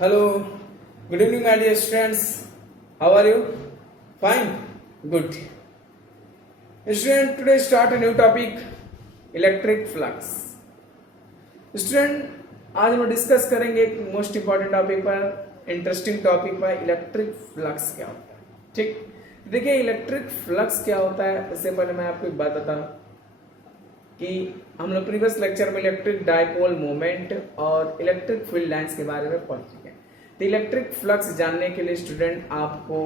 Hello, good evening, my dear students. How are you? Fine, good. Student, today start a new topic, electric flux. Student, आज हम discuss करेंगे एक most important topic पर, interesting topic पर, electric flux क्या होता है। ठीक, देखिए इलेक्ट्रिक फ्लक्स क्या होता है इससे पहले मैं आपको एक बात बताऊं कि हम लोग प्रीवियस लेक्चर में इलेक्ट्रिक डाइपोल मोमेंट और इलेक्ट्रिक फील्ड लाइंस के बारे में पढ़ चुके हैं। तो इलेक्ट्रिक फ्लक्स जानने के लिए स्टूडेंट आपको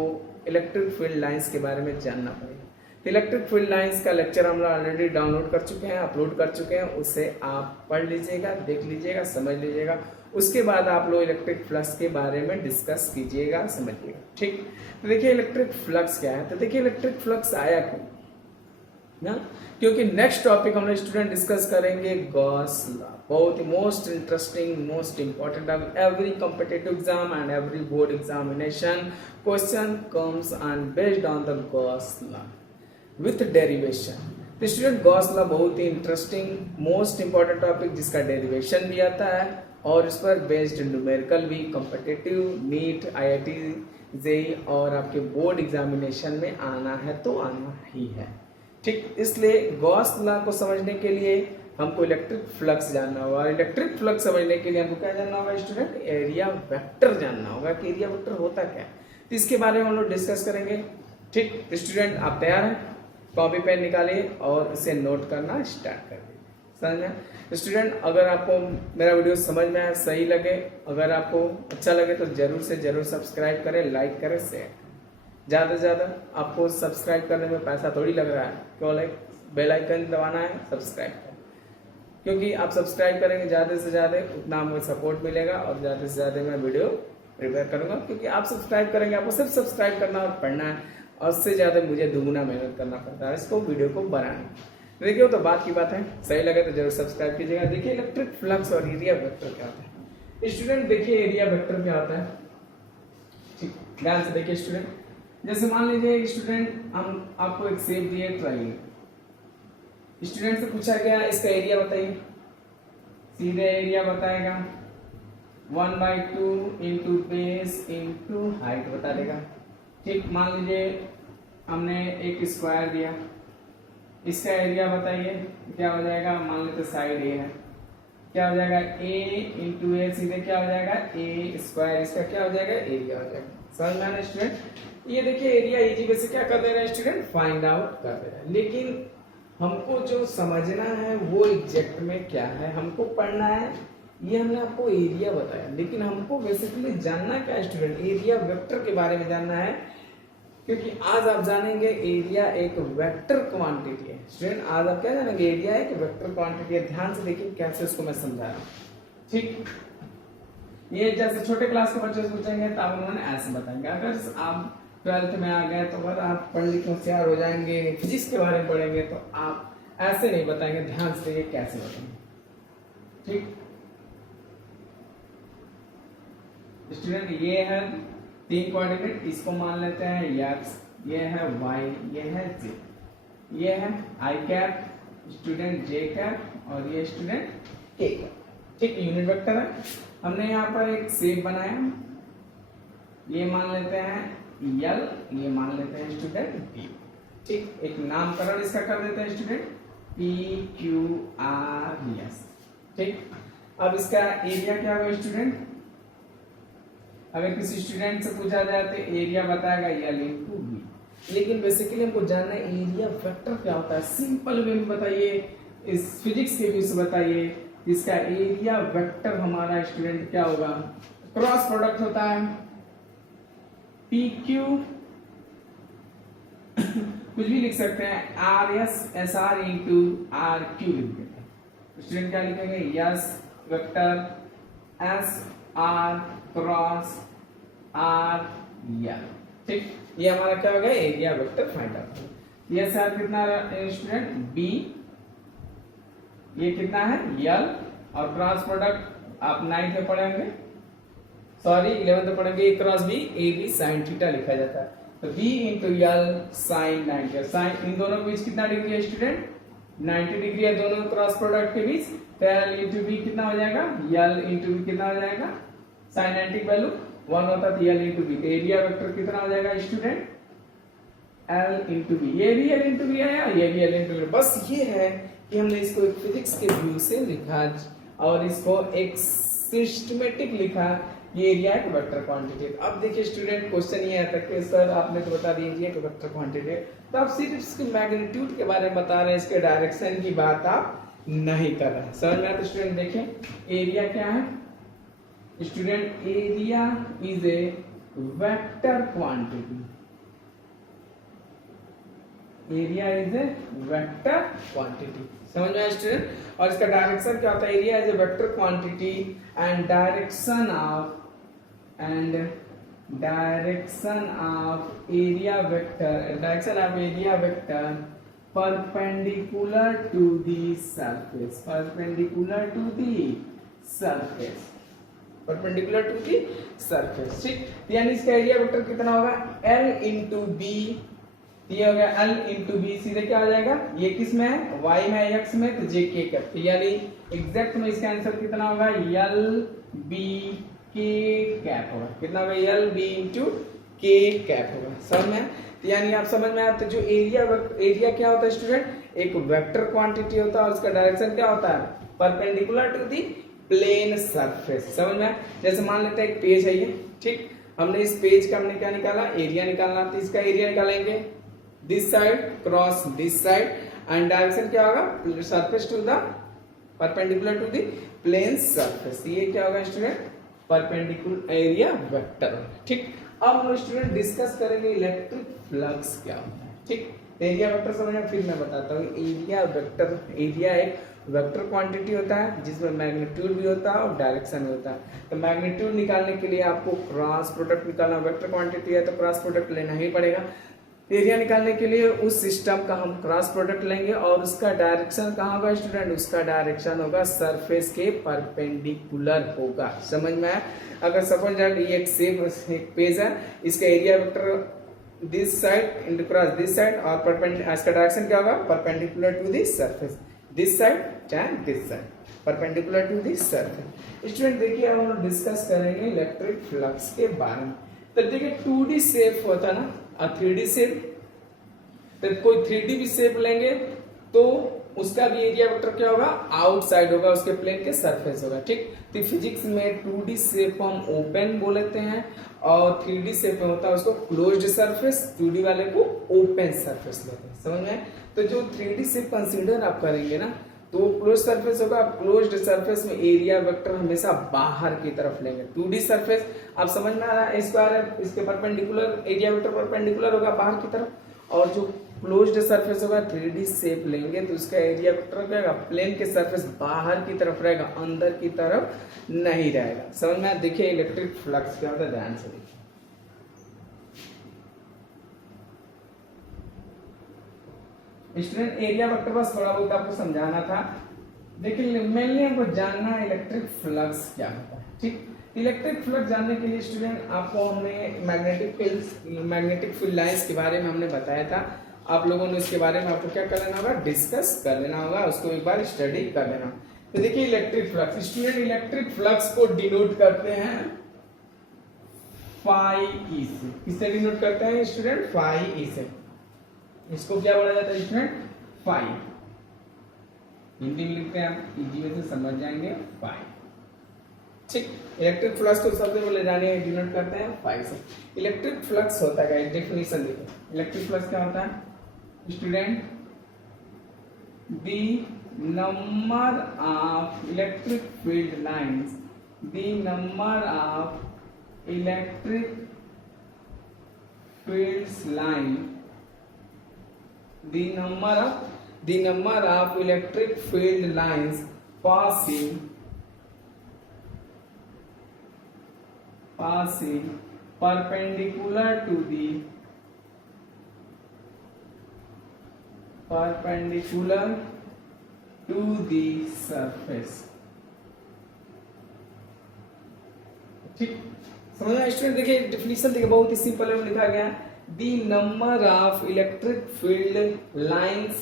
इलेक्ट्रिक फील्ड लाइंस के बारे में जानना पड़ेगा। तो इलेक्ट्रिक फील्ड लाइंस का लेक्चर हम लोग ऑलरेडी डाउनलोड कर चुके हैं, अपलोड कर चुके हैं, उसे आप पढ़ लीजिएगा, देख लीजिएगा, समझ लीजिएगा। उसके बाद आप लोग इलेक्ट्रिक फ्लक्स के बारे में डिस्कस कीजिएगा, समझिएगा। ठीक, तो देखिए इलेक्ट्रिक फ्लक्स क्या है। तो देखिए इलेक्ट्रिक फ्लक्स आया क्यों ना, क्योंकि नेक्स्ट टॉपिक हम लोग स्टूडेंट डिस्कस करेंगे गॉस लॉ। बहुत ही most interesting, most important of every competitive exam and every board examination question comes and based on the Gauss law with derivation. तो स्टूडेंट गॉस लॉ बहुत ही इंटरेस्टिंग, most important topic जिसका derivation भी आता है और इस पर बेस्ड न्यूमेरिकल भी कॉम्पिटिटिव नीट IIT जेई और आपके बोर्ड एग्जामिनेशन में आना है तो आना ही है। ठीक, इसलिए गॉस लॉ को समझने के लिए हमको इलेक्ट्रिक फ्लक्स जानना होगा। इलेक्ट्रिक फ्लक्स समझने के लिए हमको क्या जानना होगा स्टूडेंट, एरिया वेक्टर जानना होगा कि एरिया वेक्टर होता क्या है। तो इसके बारे में हम लोग डिस्कस करेंगे। ठीक, स्टूडेंट आप तैयार हैं? कॉपी पेन निकालिए और इसे नोट करना स्टार्ट कर दीजिए। समझ में स्टूडेंट, अगर आपको मेरा वीडियो समझ में आए, सही लगे, अगर आपको अच्छा लगे तो जरूर से जरूर सब्सक्राइब करें, लाइक करें, शेयर। ज़्यादा से ज़्यादा आपको सब्सक्राइब करने में पैसा थोड़ी लग रहा है, केवल एक बेल आइकन दबाना है, सब्सक्राइब करें। क्योंकि आप सब्सक्राइब करेंगे ज़्यादा से ज़्यादा उतना मुझे सपोर्ट मिलेगा और ज़्यादा से ज़्यादा मैं वीडियो प्रिपेयर करूँगा। क्योंकि आप सब्सक्राइब करेंगे, आपको सिर्फ सब्सक्राइब करना और पढ़ना है, और उससे ज़्यादा मुझे दुगुना मेहनत करना पड़ता है इसको वीडियो को बनाने। देखिए तो बात की बात है, सही लगे तो जरूर सब्सक्राइब कीजिएगा। देखिए इलेक्ट्रिक फ्लक्स और एरिया वेक्टर क्या होता है स्टूडेंट। देखिए एरिया वेक्टर क्या होता है, ठीक ध्यान से देखिए स्टूडेंट। जैसे मान लीजिए स्टूडेंट हम आपको एक शेप दिए ट्रायंगल, स्टूडेंट से पूछा गया इसका एरिया बताइए, सीधे एरिया बताएगा 1/2 इंटू बेस इंटू हाइट बता देगा। ठीक, मान लीजिए हमने एक स्क्वायर दिया, इसका एरिया बताइए क्या हो जाएगा। मान लेते साइड ए है, क्या हो जाएगा a इंटू ए, सीधे क्या हो जाएगा a स्क्वायर, इसका क्या हो जाएगा एरिया हो जाएगा। समझ में आना स्टूडेंट। ये देखिए एरिया इजी वे से क्या कर दे रहा है स्टूडेंट, फाइंड आउट कर दे रहा है। लेकिन हमको जो समझना है वो एग्जैक्ट में क्या है, हमको पढ़ना है। ये हमने आपको एरिया बताया, लेकिन हमको बेसिकली जानना क्या है स्टूडेंट, एरिया वेक्टर के बारे में जानना है। क्योंकि आज आप जानेंगे एरिया एक वेक्टर क्वांटिटी है स्टूडेंट। आज आप क्या जानेंगे, एरिया एक वेक्टर क्वांटिटी है। ध्यान से देखिए कैसे उसको मैं समझा रहा हूँ। ठीक, ये जैसे छोटे क्लास के बच्चे से पूछेंगे तो आप उन्होंने ऐसे बताएंगे। अगर आप 12th में आ गए तो अगर आप पढ़ लिख होशियार हो जाएंगे, फिजिक्स के बारे में पढ़ेंगे तो आप ऐसे नहीं बताएंगे। ध्यान से ये कैसे बताएंगे। ठीक स्टूडेंट, ये है 3 कोऑर्डिनेट, इसको मान लेते हैं x, ये है y, ये है z, ये है i cap student j cap और ये स्टूडेंट k कैप। ठीक, यूनिट वेक्टर है। हमने यहाँ पर एक शेप बनाया, ये मान लेते हैं L, ये मान लेते हैं स्टूडेंट B। ठीक, एक नामकरण इसका कर देते हैं स्टूडेंट PQRS। ठीक, अब इसका एरिया क्या होगा स्टूडेंट। अगर किसी स्टूडेंट से पूछा जाए तो एरिया बताएगा L इंटू बी, लेकिन बेसिकली हमको जानना है एरिया वेक्टर क्या होता है। सिंपल वे में बताइए, इस फिजिक्स के व्यू से बताइए। इसका एरिया वेक्टर हमारा स्टूडेंट क्या होगा, क्रॉस प्रोडक्ट होता है PQ कुछ भी लिख सकते हैं, RS SR इंटू RQ लिख देते हैं। स्टूडेंट क्या लिखेंगे, yes vector SR cross RL। ठीक, ये हमारा क्या हो गया, एरिया वेक्टर फाइंड आउट। ये सर कितना स्टूडेंट B, ये कितना है L, और क्रॉस प्रोडक्ट आप 9th में पढ़ेंगे, सॉरी 11th में पढ़ेंगे, A cross B AB sin theta लिखा जाता है। तो B into L sin 90, sine इन दोनों के बीच कितना डिग्री है स्टूडेंट, 90 डिग्री है दोनों क्रॉस प्रोडक्ट के बीच। तो L इंटू B कितना हो जाएगा, L इंटू B कितना हो जाएगा साइन एंटी वैल्यू 1 होता है, L into B, area vector कितना हो जाएगा स्टूडेंट, एल इंटू बी। ये भी एल इंटू बी आया, ये भी एल इंटू बी। बस ये है कि हमने इसको एक फिजिक्स के व्यू से लिखा और इसको एक सिस्टमेटिक लिखा, ये एरिया एक वेक्टर क्वांटिटी। अब देखिए स्टूडेंट, क्वेश्चन ये आता है कि सर आपने तो बता दीजिए कि वेक्टर क्वांटिटी, तो आप सिर्फ इसकी मैग्नीट्यूड के बारे में बता रहे हैं, इसके डायरेक्शन की बात आप नहीं कर रहे हैं। समझ में आता है स्टूडेंट? देखें एरिया क्या है student, area is a vector quantity, area is a vector quantity. समझ में आया स्टूडेंट? और इसका डायरेक्शन क्या होता है, area is a vector quantity and direction of area vector, direction of area vector perpendicular to the surface, perpendicular to the surface, perpendicular to the surface. ठीक, यानी इसका एरिया वेक्टर कितना होगा, L इंटू बी, ये हो गया L into B, सीधे क्या हो जाएगा, ये किस में है, y में है, x में, तो j k कैप, यानी एग्जैक्ट में इसका आंसर कितना होगा, L B K कैप होगा। कितना होगा, L B into K cap होगा। समझ में? तो यानी आप समझ में आया, तो जो एरिया क्या होता है स्टूडेंट, एक वेक्टर क्वांटिटी होता है और उसका डायरेक्शन क्या होता है, perpendicular to the plane surface. समझ में? जैसे मान लेते हैं एक पेज है ये, ठीक, हमने इस पेज का हमने क्या निकाला, एरिया निकालना, तो इसका एरिया निकालेंगे this side cross this side and direction क्या होगा, surface to the perpendicular to the plane surface. ये क्या होगा स्टूडेंट, परपेंडिकुलर एरिया वेक्टर। ठीक, अब हम स्टूडेंट डिस्कस करेंगे इलेक्ट्रिक फ्लक्स क्या होता है। ठीक, एरिया वेक्टर समझना, फिर मैं बताता हूँ एरिया वेक्टर। एरिया एक वेक्टर क्वांटिटी होता है जिसमें मैग्नीट्यूड भी होता है और डायरेक्शन भी होता है। तो मैग्नीट्यूड निकालने के लिए आपको क्रॉस प्रोडक्ट निकालना, वेक्टर क्वांटिटी है तो क्रॉस प्रोडक्ट लेना ही पड़ेगा। एरिया निकालने के लिए उस सिस्टम का हम क्रॉस प्रोडक्ट लेंगे और उसका डायरेक्शन कहाँ होगा स्टूडेंट, उसका डायरेक्शन होगा सरफेस के परपेंडिकुलर होगा। समझ में आया? अगर सपोज दैट ये एक पेज है, इसका area vector this side into cross this side और परपेंडिकुलर, इसका डायरेक्शन क्या होगा, perpendicular to this surface, this side चाहे this side, perpendicular to this surface. Student देखिए अब हम डिस्कस करेंगे इलेक्ट्रिक फ्लक्स के बारे में। तो देखिए 2D शेप होता है ना और 3D शेप, तो कोई 3D भी शेप लेंगे तो उसका भी एरिया वेक्टर क्या होगा, आउटसाइड होगा, उसके प्लेन के सरफेस होगा। ठीक, तो फिजिक्स में 2D शेप को हम ओपन बोलते हैं और 3D शेप में होता है उसको क्लोज्ड सरफेस, 2D वाले को ओपन सरफेस लेते हैं। समझ में? तो जो 3D शेप कंसीडर आप करेंगे ना तो क्लोज सरफेस होगा, क्लोज्ड सरफेस में एरिया वेक्टर हमेशा बाहर की तरफ लेंगे। 2D सरफेस आप समझ में आ रहा है, स्क्वायर है, इसके परपेंडिकुलर एरिया वेक्टर परपेंडिकुलर होगा बाहर की तरफ, और जो क्लोज्ड सरफेस होगा 3D शेप लेंगे तो उसका एरिया वेक्टर क्या होगा, प्लेन के सरफेस बाहर की तरफ रहेगा, अंदर की तरफ नहीं रहेगा। समझ में? देखिए इलेक्ट्रिक फ्लक्स क्या होता है, ध्यान से देखिए। स्टूडेंट एरिया वेक्टर बस थोड़ा बहुत आपको समझाना था। देखिए मेनली हमको जानना है इलेक्ट्रिक फ्लक्स क्या होता है। ठीक, इलेक्ट्रिक फ्लक्स जानने के लिए स्टूडेंट आपको हमने मैग्नेटिक फील्ड लाइंस के बारे में हमने बताया था। आप लोगों ने इसके बारे में आपको क्या कर लेना होगा, डिस्कस कर लेना होगा, उसको एक बार स्टडी कर लेना। तो देखिए electric flux, student electric flux को डिनोट करते हैं फाई ई से। किससे डिनोट करते हैं स्टूडेंट, फाई ई से। इसको क्या बोला जाता है स्टूडेंट, फाई। हिंदी में लिखते हैं आप, इजी वे से समझ जाएंगे, फाई। ठीक, इलेक्ट्रिक फ्लक्स को सबसे पहले जानिए, डिनोट करते हैं फाई से। इलेक्ट्रिक फ्लक्स होता है, डेफिनेशन देखो, इलेक्ट्रिक फ्लक्स क्या होता है student, the number of electric field lines, the number of electric fields line, the number of electric field lines passing perpendicular to the surface। ठीक, समझना स्टूडेंट? देखिए डेफिनेशन देखिए, बहुत ही सिंपल में लिखा गया है, the number of electric field lines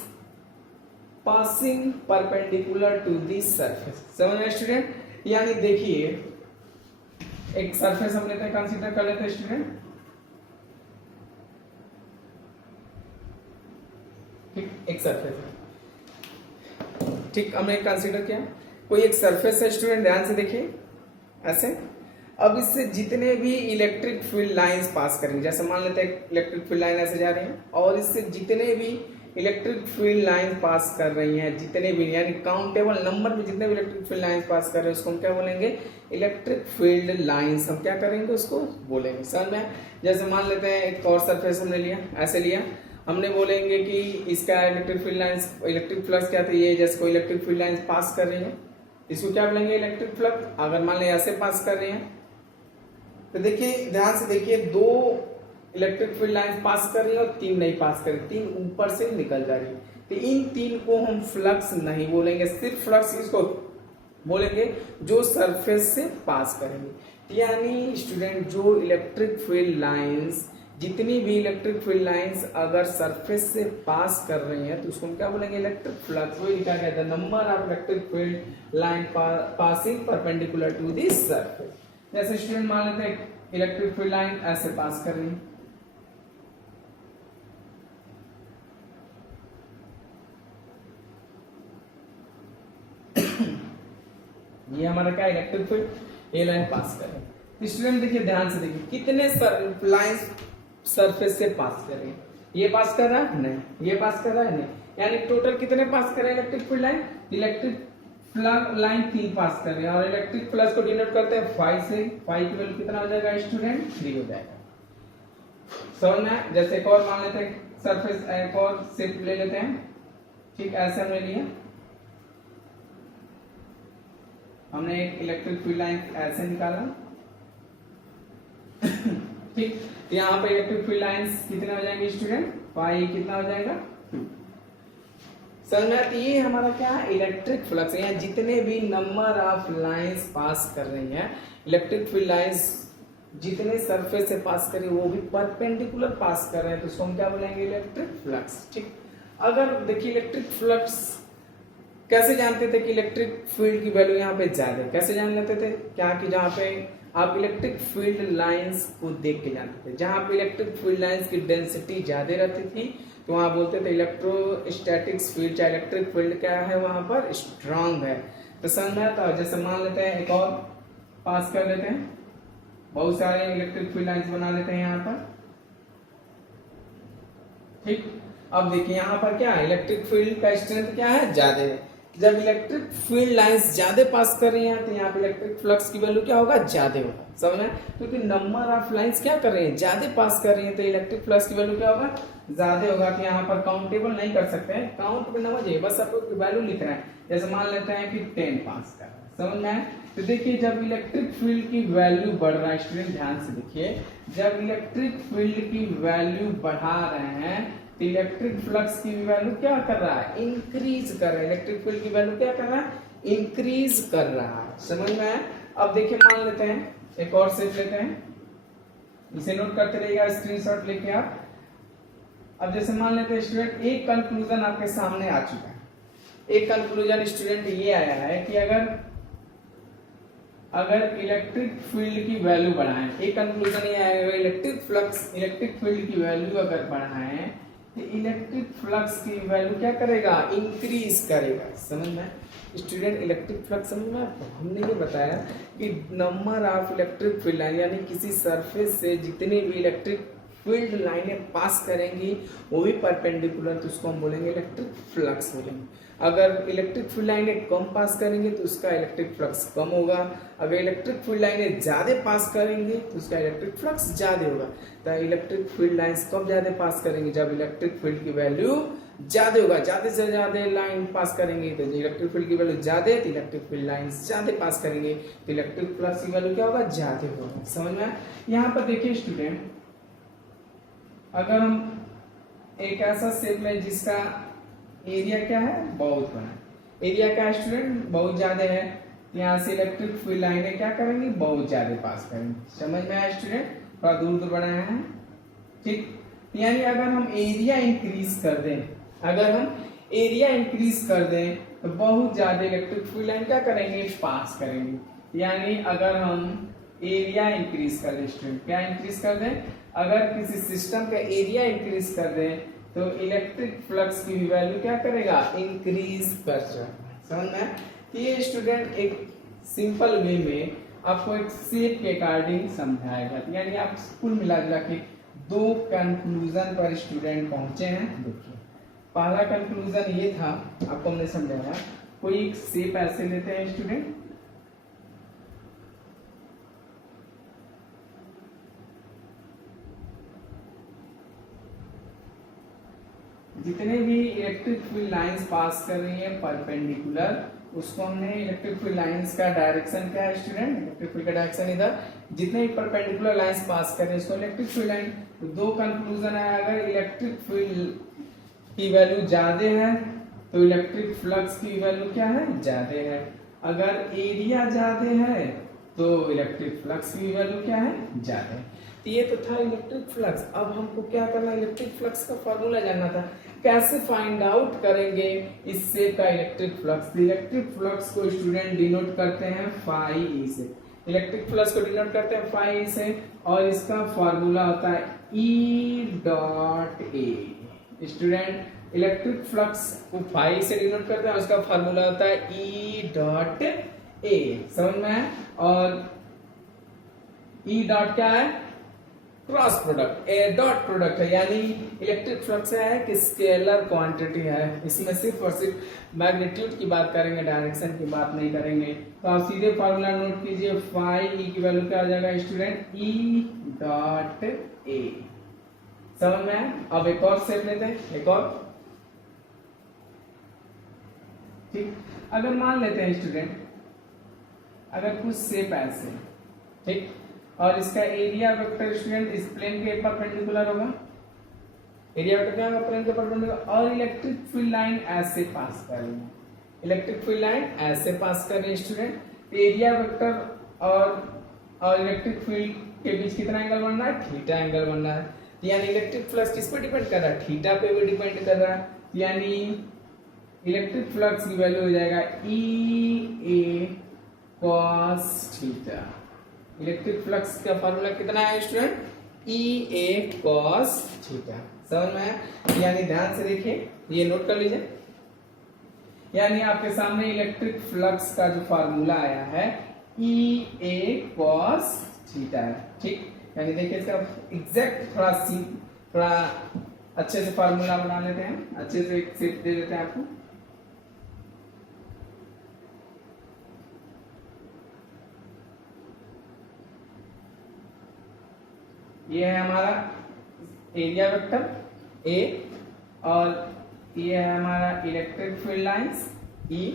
passing perpendicular to the surface। समझ में स्टूडेंट? यानी देखिए एक सरफेस हम लेते हैं, कंसीडर कर लेते हैं स्टूडेंट, ठीक, एक सरफेस है, ठीक, हमने कंसीडर किया, कोई एक सरफेस है स्टूडेंट, ध्यान से देखिए ऐसे। अब इससे जितने भी इलेक्ट्रिक फील्ड लाइंस पास करेंगे, जैसे मान लेते हैं इलेक्ट्रिक फील्ड लाइन ऐसे जा रही है, और इससे जितने भी इलेक्ट्रिक फील्ड लाइन पास कर रही हैं, जितने भी यानी काउंटेबल नंबर में जितने भी इलेक्ट्रिक फील्ड लाइंस पास कर रहे हैं, उसको हम क्या बोलेंगे, इलेक्ट्रिक फील्ड लाइंस हम क्या करेंगे, उसको बोलेंगे। समझ में? जैसे मान लेते हैं एक और सरफेस हमने लिया, ऐसे लिया, हमने बोलेंगे कि इसका electric field lines, electric flux क्या था, ये जैसे कोई इलेक्ट्रिक फील्ड लाइंस पास कर रही है, इसको क्या बोलेंगे, इलेक्ट्रिक फ्लक्स। अगर मान लें ऐसे पास कर रही है, तो देखिए ध्यान से देखिए, 2 इलेक्ट्रिक फील्ड लाइंस पास कर रही है और 3 नहीं पास कर रही, 3 ऊपर से निकल जा रही है, तो इन 3 को हम फ्लक्स नहीं बोलेंगे, सिर्फ फ्लक्स इसको बोलेंगे जो सरफेस से पास करेंगे। यानी स्टूडेंट जो इलेक्ट्रिक फील्ड लाइंस, जितनी भी इलेक्ट्रिक फील्ड लाइंस अगर सरफेस से पास कर रही हैं, तो उसको हम क्या बोलेंगे, इलेक्ट्रिक फ्लक्स। वही लिखा गया था, number of electric field line passing perpendicular to this surface. जैसे स्टूडेंट मान लेते हैं इलेक्ट्रिक फील्ड लाइन ऐसे पास कर रही है, ये हमारा क्या इलेक्ट्रिक फील्ड, ये लाइन पास कर रहे हैं। स्टूडेंट देखिए ध्यान से देखिए, कितने लाइंस सरफेस से पास कर रही है, ये पास कर रहा है नहीं, ये पास कर रहा है नहीं, यानी टोटल कितने पास कर रहे हैं electric field line, electric line 3 पास कर रहे हैं, और इलेक्ट्रिक प्लस को डिनोट करते हैं 5 से, 5 की वैल्यू कितना हो जाएगा स्टूडेंट, 3 हो जाएगा। समझ में? जैसे एक और मान लेते हैं सरफेस, एक और शेप ले लेते हैं, ठीक, ऐसे हमने लिया, हमने एक इलेक्ट्रिक फील्ड लाइन ऐसे निकाला, ठीक, यहाँ पे इलेक्ट्रिक फील्ड लाइंस कितने हो जाएंगे स्टूडेंट, 5 कितना हो जाएगा, समझ में? ये हमारा क्या है, इलेक्ट्रिक फ्लक्स है, जितने भी नंबर ऑफ लाइंस पास कर रही हैं, इलेक्ट्रिक फील्ड लाइंस जितने सरफेस से पास कर रही है वो भी परपेंडिकुलर पास कर रहे हैं, तो उसको हम क्या बोलेंगे, इलेक्ट्रिक फ्लक्स। ठीक, अगर देखिए इलेक्ट्रिक फ्लक्स कैसे जानते थे कि इलेक्ट्रिक फील्ड की वैल्यू यहाँ पे ज्यादा है, कैसे जान लेते थे, क्या कि जहाँ पे आप इलेक्ट्रिक फील्ड लाइंस को देख के जानते थे, जहाँ पे इलेक्ट्रिक फील्ड लाइंस की डेंसिटी ज्यादा रहती थी तो वहां बोलते थे इलेक्ट्रोस्टैटिक्स फील्ड, चाहे इलेक्ट्रिक फील्ड क्या है वहां पर स्ट्रांग है। तो समझ में आता है? जैसे मान लेते हैं एक और पास कर लेते हैं, बहुत सारे इलेक्ट्रिक फील्ड लाइंस बना लेते हैं यहाँ पर, ठीक। अब देखिए यहाँ पर क्या है, इलेक्ट्रिक फील्ड का स्ट्रेंथ क्या है, ज्यादा है। जब इलेक्ट्रिक फील्ड लाइंस ज्यादा पास कर रही हैं तो यहाँ पे इलेक्ट्रिक फ्लक्स की वैल्यू क्या होगा, ज्यादा होगा। समझ में? क्योंकि नंबर ऑफ लाइंस क्या कर रही है, ज्यादा पास कर रही है, तो इलेक्ट्रिक फ्लक्स की वैल्यू क्या होगा, ज्यादा होगा। कि यहाँ पर काउंटेबल नहीं कर सकते हैं, काउंट में समझिए, बस आपको वैल्यू लिख रहे हैं। जैसे मान लेते हैं कि 10 पास कर, समझ में? तो देखिए जब इलेक्ट्रिक फील्ड की वैल्यू बढ़ रहा है, स्टूडेंट ध्यान से देखिए, जब इलेक्ट्रिक फील्ड की वैल्यू बढ़ा रहे हैं तो इलेक्ट्रिक फ्लक्स की वैल्यू क्या कर रहा है, इंक्रीज कर रहा है। इलेक्ट्रिक फील्ड की वैल्यू क्या कर रहा है, इंक्रीज कर रहा है। समझ में आया? अब देखिए मान लेते हैं एक और सेट लेते हैं, इसे नोट करते रहिएगा स्क्रीनशॉट लेके आप। अब जैसे मान लेते हैं स्टूडेंट, एक कंक्लूजन आपके सामने आ चुका है। एक कंक्लूजन स्टूडेंट ये आया है कि अगर इलेक्ट्रिक फील्ड की वैल्यू बढ़ाएं, एक कंक्लूजन ये आएगा, इलेक्ट्रिक फील्ड की वैल्यू अगर बढ़ाएं तो इलेक्ट्रिक फ्लक्स की वैल्यू क्या करेगा, इंक्रीज करेगा। समझ में स्टूडेंट? इलेक्ट्रिक फ्लक्स समझ में आपको हमने ये बताया कि number of electric field line, यानी किसी सरफेस से जितनी भी इलेक्ट्रिक फील्ड लाइनें पास करेंगी वो भी परपेंडिकुलर, तो उसको हम बोलेंगे इलेक्ट्रिक फ्लक्स बोलेंगे। अगर इलेक्ट्रिक फील्ड लाइनें कम पास करेंगे तो उसका इलेक्ट्रिक फ्लक्स कम होगा। अगर इलेक्ट्रिक फील्ड लाइनें ज्यादा पास करेंगे तो उसका इलेक्ट्रिक फ्लक्स ज्यादा होगा। तो इलेक्ट्रिक फील्ड लाइंस कब ज्यादा पास करेंगे, जब इलेक्ट्रिक फील्ड की वैल्यू ज्यादा होगा। ज्यादा से ज्यादा लाइन पास करेंगे तो इलेक्ट्रिक फील्ड की वैल्यू ज्यादा है, तो इलेक्ट्रिक फील्ड लाइंस ज्यादा पास करेंगे तो इलेक्ट्रिक फ्लक्स की वैल्यू क्या होगा, ज्यादा होगा। समझ में? यहाँ पर देखिए स्टूडेंट, अगर हम एक ऐसा शेप में जिसका एरिया क्या है, बहुत बड़ा, एरिया क्या है स्टूडेंट, बहुत ज्यादा है, यहाँ से इलेक्ट्रिक फील्ड लाइनें क्या करेंगी, बहुत ज्यादा पास करेंगे। समझ में आया स्टूडेंट? थोड़ा दूर दूर बनाया है, ठीक। यानी अगर हम एरिया इंक्रीज कर दें, तो बहुत ज्यादा इलेक्ट्रिक फील्ड लाइन क्या करेंगे, पास करेंगे। यानी अगर हम एरिया इंक्रीज कर दें स्टूडेंट, क्या इंक्रीज कर दें, अगर किसी सिस्टम का एरिया इंक्रीज कर दें तो इलेक्ट्रिक फ्लक्स की वैल्यू क्या करेगा, इंक्रीज कर जाएगा। समझ में? तो ये स्टूडेंट एक सिंपल वे में आपको एक शेप के अकॉर्डिंग समझाएगा, यानी आप कुल मिला जुला के दो कंक्लूजन पर स्टूडेंट पहुंचे हैं। देखिए पहला कंक्लूजन ये था, आपको हमने समझाया, कोई एक शेप ऐसे लेते हैं स्टूडेंट, जितने भी इलेक्ट्रिक फील्ड लाइंस पास कर रही है परपेंडिकुलर, उसको हमने इलेक्ट्रिक फील्ड लाइंस का डायरेक्शन क्या है स्टूडेंट, इलेक्ट्रिक फील्ड का डायरेक्शन इधर, जितने भी परपेंडिकुलर लाइंस पास कर रहे हैं उसको इलेक्ट्रिक फील्ड लाइन। तो दो कंक्लूजन है, अगर इलेक्ट्रिक फील्ड की वैल्यू ज्यादा है तो इलेक्ट्रिक फ्लक्स की वैल्यू क्या है, ज्यादा है, अगर एरिया ज्यादा है तो इलेक्ट्रिक फ्लक्स की वैल्यू क्या है, ज्यादा है। तो ये तो था इलेक्ट्रिक फ्लक्स। अब हमको क्या करना है, इलेक्ट्रिक फ्लक्स का फॉर्मूला जानना था, कैसे फाइंड आउट करेंगे इससे का इलेक्ट्रिक फ्लक्स। इलेक्ट्रिक फ्लक्स को स्टूडेंट डिनोट करते हैं फाई ई से, इलेक्ट्रिक फ्लक्स को डिनोट करते हैं फाई ई से, और इसका फॉर्मूला होता है E dot A. Student electric flux को फाई से डिनोट करते हैं, उसका फॉर्मूला होता है ई डॉट ए। समझ में है? और ई डॉट क्या है, क्रॉस प्रोडक्ट, ए डॉट प्रोडक्ट है, यानी इलेक्ट्रिक फ्लक्स है कि स्केलर क्वांटिटी है, इसमें सिर्फ और सिर्फ मैग्नीट्यूड की बात करेंगे, डायरेक्शन की बात नहीं करेंगे। तो आप सीधे फॉर्मूला नोट कीजिए, फाई ई की वैल्यू क्या हो जाएगा स्टूडेंट, ई डॉट ए। समझ में है? अब एक और सेट लेते हैं, एक और, ठीक। अगर मान लेते हैं स्टूडेंट, अगर कुछ शेप ऐसे, ठीक, और इसका एरिया वेक्टर स्टूडेंट इस प्लेन के परपेंडिकुलर होगा, एरिया वेक्टर क्या होगा, प्लेन के परपेंडिकुलर, और इलेक्ट्रिक फील्ड लाइन ऐसे पास कर रही है, इलेक्ट्रिक फील्ड लाइन ऐसे पास कर रही है स्टूडेंट। एरिया वेक्टर और इलेक्ट्रिक फील्ड के बीच कितना एंगल बन रहा है, थीटा एंगल बन रहा है, यानी इलेक्ट्रिक फ्लक्स किस पे डिपेंड कर रहा है, थीटा पे भी डिपेंड कर रहा है, यानी इलेक्ट्रिक फ्लक्स की वैल्यू हो जाएगा ई ए कॉस थीटा। इलेक्ट्रिक फ्लक्स का फॉर्मूला कितना है स्टूडेंट, ई ए कॉस थीटा। समझ में है? यानी ध्यान से देखिए, ये नोट कर लीजिए, यानी आपके सामने इलेक्ट्रिक फ्लक्स का जो फॉर्मूला आया है ई ए कॉस थीटा है, ठीक। यानी देखिए इसका एग्जैक्ट थोड़ा अच्छे से फॉर्मूला बना लेते हैं, अच्छे से एक शेप दे देते हैं आपको। ये है हमारा एरिया वेक्टर ए, और ये है हमारा इलेक्ट्रिक फील्ड लाइंस ई।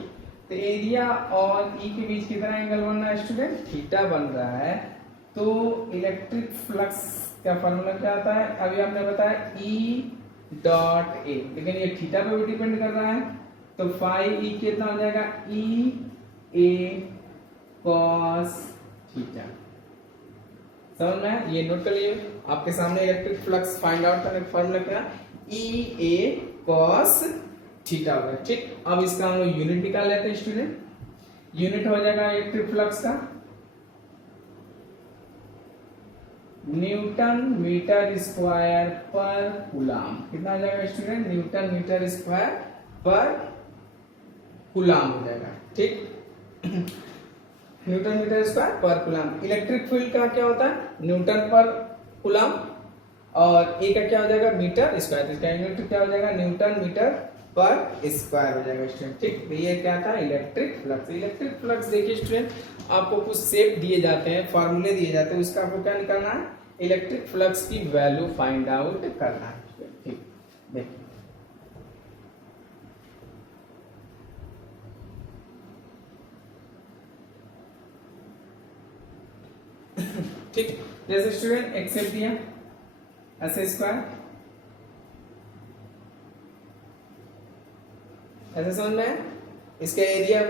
तो एरिया और ई के बीच कितना एंगल बन रहा है स्टूडेंट, थीटा बन रहा है। तो इलेक्ट्रिक फ्लक्स का फॉर्मूला क्या आता है, अभी आपने बताया ई डॉट ए, लेकिन ये थीटा पे भी डिपेंड कर रहा है, तो फाई ई कितना हो जाएगा, ई ए कॉस थीटा। समझ में? ये नोट कर लिए, आपके सामने इलेक्ट्रिक फ्लक्स फाइंड आउट करने का फॉर्मूला क्या, ई ए कॉस थीटा होगा, ठीक। अब इसका हम लोग यूनिट निकाल लेते हैं स्टूडेंट, यूनिट हो जाएगा इलेक्ट्रिक फ्लक्स का न्यूटन मीटर स्क्वायर पर कूलम। कितना हो जाएगा स्टूडेंट, न्यूटन मीटर स्क्वायर पर कूलम हो जाएगा, ठीक। न्यूटन मीटर स्क्वायर पर कूलम। इलेक्ट्रिक फील्ड का क्या होता है, न्यूटन पर कूलम, और ए का क्या हो जाएगा, मीटर स्क्वायर, इसका यूनिट क्या हो जाएगा, न्यूटन मीटर पर स्क्वायर हो जाएगा स्टूडेंट, ठीक। तो ये क्या था, इलेक्ट्रिक फ्लक्स। इलेक्ट्रिक फ्लक्स देखिए स्टूडेंट, आपको कुछ शेप दिए जाते हैं, फॉर्मूले दिए जाते हैं, उसका आपको क्या निकालना है, इलेक्ट्रिक फ्लक्स की वैल्यू फाइंड आउट करना है, ठीक। देखिए ठीक, जैसे स्टूडेंट एक शेप दिया ऐसे स्क्वायर, ऐसे समझ में, इसका एरिया,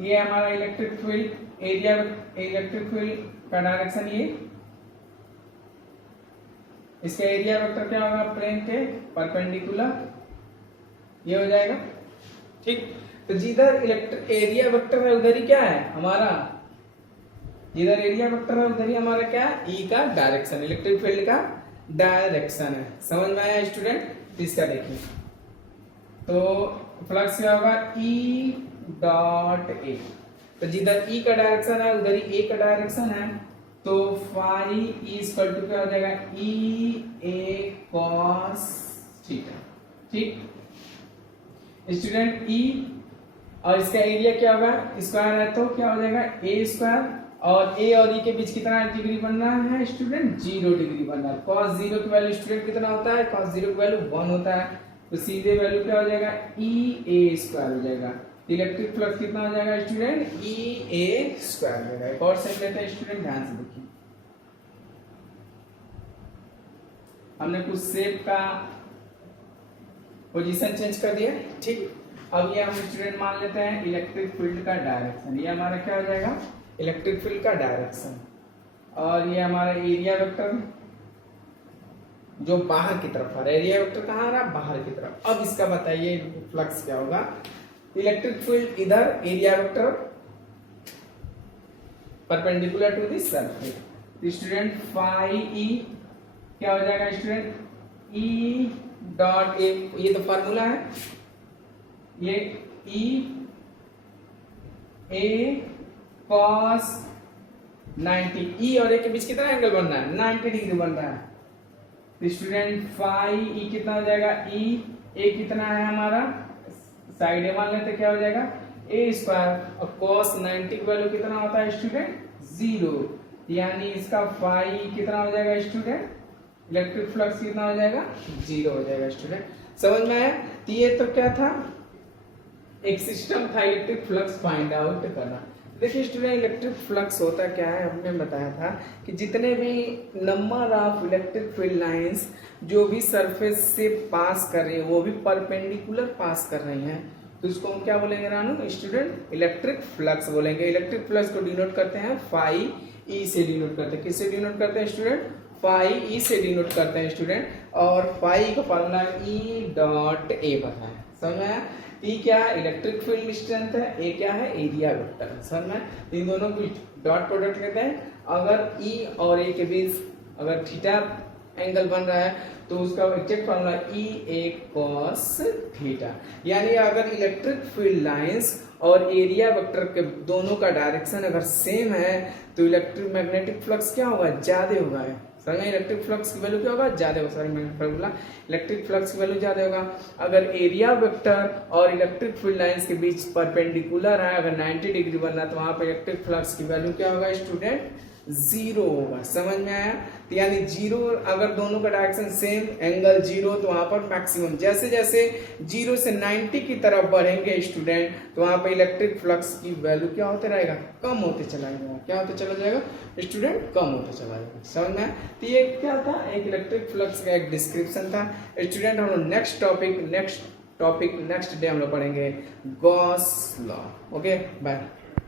ये हमारा electric field, area electric field का डायरेक्शन ये, इसका एरिया वेक्टर क्या होगा, प्लेन के परपेंडिकुलर, ये हो जाएगा, ठीक। तो जिधर इलेक्ट्रिक एरिया वेक्टर है उधर ही क्या है हमारा इधर एरिया वेक्टर है, उधर ही हमारा क्या है, ई का डायरेक्शन, इलेक्ट्रिक फील्ड का डायरेक्शन है। समझ में आया स्टूडेंट? इसका देखिए तो फ्लक्स क्या होगा, ई डॉट ए, तो जिधर ई का डायरेक्शन है उधर ही ए का डायरेक्शन है, तो फाई इक्वल टू क्या हो जाएगा, ई ए कॉस थीटा। ठीक स्टूडेंट, ई और इसका एरिया क्या होगा, स्क्वायर है तो क्या हो जाएगा ए स्क्वायर, और ए और ई के बीच कितना डिग्री बन रहा है स्टूडेंट, 0 डिग्री बन रहा है। cos 0 की वैल्यू स्टूडेंट कितना होता है, cos 0 की वैल्यू 1 होता है, तो सीधे वैल्यू क्या हो जाएगा, ई ए स्क्वायर हो जाएगा। इलेक्ट्रिक फ्लक्स कितना हो जाएगा स्टूडेंट, ई ए स्क्वायर हो जाएगा। एक और सेट लेते हैं स्टूडेंट, ध्यान से देखिए, हमने कुछ शेप का पोजीशन चेंज कर दिया। ठीक, अब ये हम स्टूडेंट मान लेते हैं इलेक्ट्रिक फील्ड का डायरेक्शन, ये हमारा क्या हो जाएगा, इलेक्ट्रिक फील्ड का डायरेक्शन, और ये हमारा एरिया वेक्टर जो बाहर की तरफ आ रहा है, एरिया वेक्टर कहाँ आ रहा है, बाहर की तरफ। अब इसका बताइए फ्लक्स क्या होगा, इलेक्ट्रिक फील्ड इधर, area vector perpendicular to this surface. Student phi E क्या हो जाएगा स्टूडेंट, ई डॉट ए, ये तो फार्मूला है, ये ई ए कॉस 90, ई और ए के बीच कितना एंगल बन रहा है, 90 डिग्री बन रहा है। तो स्टूडेंट फाई ई कितना हो जाएगा, ई ए कितना है हमारा, साइड ए मान लेते, क्या हो जाएगा ए स्क्वायर, और कॉस 90 की वैल्यू कितना होता है स्टूडेंट, 0, यानी इसका फाई कितना हो जाएगा स्टूडेंट, इलेक्ट्रिक फ्लक्स कितना हो जाएगा, 0 हो जाएगा स्टूडेंट। समझ में आया? तो ये तो क्या था, एक सिस्टम था इलेक्ट्रिक फ्लक्स फाइंड आउट करना। देखिए स्टूडेंट, इलेक्ट्रिक फ्लक्स होता क्या है, हमने बताया था कि जितने भी number of electric field lines जो भी सरफेस से पास कर रही है वो भी परपेंडिकुलर पास कर रही हैं, तो इसको हम क्या बोलेंगे रानू स्टूडेंट, इलेक्ट्रिक फ्लक्स बोलेंगे। इलेक्ट्रिक फ्लक्स को डिनोट करते हैं फाई ई से डिनोट करते हैं, किससे डिनोट करते हैं स्टूडेंट, फाई ई से डिनोट करते हैं स्टूडेंट, और फाई का फॉर्मूला ई डॉट ए पता है। समझ में आया? ई क्या है, इलेक्ट्रिक फील्ड स्ट्रेंथ है, ए क्या है, एरिया वेक्टर है। समझ में? इन दोनों को डॉट प्रोडक्ट कहते हैं। अगर ई और ए के बीच अगर थीटा एंगल बन रहा है तो उसका एग्जैक्ट फॉर्मूला ई ए कॉस थीटा, यानी अगर इलेक्ट्रिक फील्ड लाइंस और एरिया वेक्टर के दोनों का डायरेक्शन अगर सेम है तो इलेक्ट्रिक मैग्नेटिक फ्लक्स क्या होगा, ज्यादा होगा। समझ में? इलेक्ट्रिक फ्लक्स की वैल्यू क्या होगा, ज्यादा होगा। सॉरी मैंने फॉर्मूला, इलेक्ट्रिक फ्लक्स की वैल्यू ज्यादा होगा। अगर एरिया वेक्टर और इलेक्ट्रिक फील्ड लाइंस के बीच परपेंडिकुलर है, अगर 90 डिग्री बनना है तो वहां पर इलेक्ट्रिक फ्लक्स की वैल्यू क्या होगा स्टूडेंट, 0 होगा। समझ में आया? तो यानी 0, अगर दोनों का डायरेक्शन सेम, एंगल 0, तो वहां पर मैक्सिमम, जैसे जैसे 0 से 90 की तरफ बढ़ेंगे स्टूडेंट तो वहां पर इलेक्ट्रिक फ्लक्स की वैल्यू क्या होते रहेगा, कम होते चला जाएगा। क्या होते चला जाएगा स्टूडेंट, कम होते चला जाएगा। समझ में? तो ये क्या था, एक इलेक्ट्रिक फ्लक्स का एक डिस्क्रिप्शन था स्टूडेंट। हम लोग नेक्स्ट टॉपिक नेक्स्ट डे हम लोग पढ़ेंगे गॉस लॉ। Okay bye.